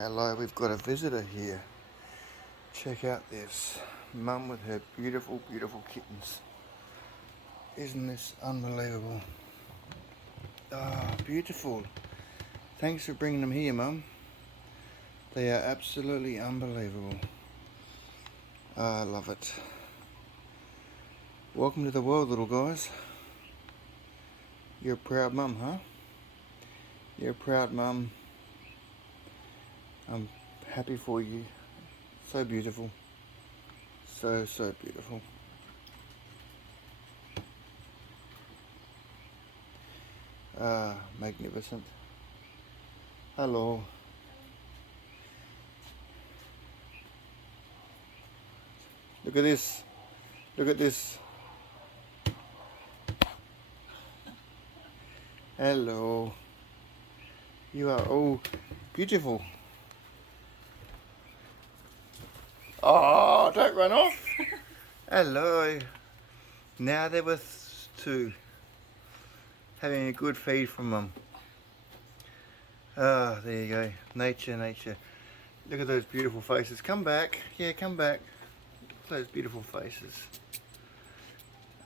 Hello, we've got a visitor here. Check out this. Mum with her beautiful, beautiful kittens. Isn't this unbelievable? Ah, beautiful. Thanks for bringing them here, Mum. They are absolutely unbelievable. I love it. Welcome to the world, little guys. You're a proud mum, huh? You're a proud mum. I'm happy for you. So beautiful. So beautiful. Ah, magnificent. Hello. Look at this. Look at this. Hello. You are all beautiful. Oh, don't run off. Hello. Now they're with two. Having a good feed from them. Ah, there you go. Nature, nature. Look at those beautiful faces. Come back. Yeah, come back. Look at those beautiful faces.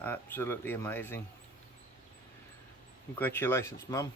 Absolutely amazing. Congratulations, Mum.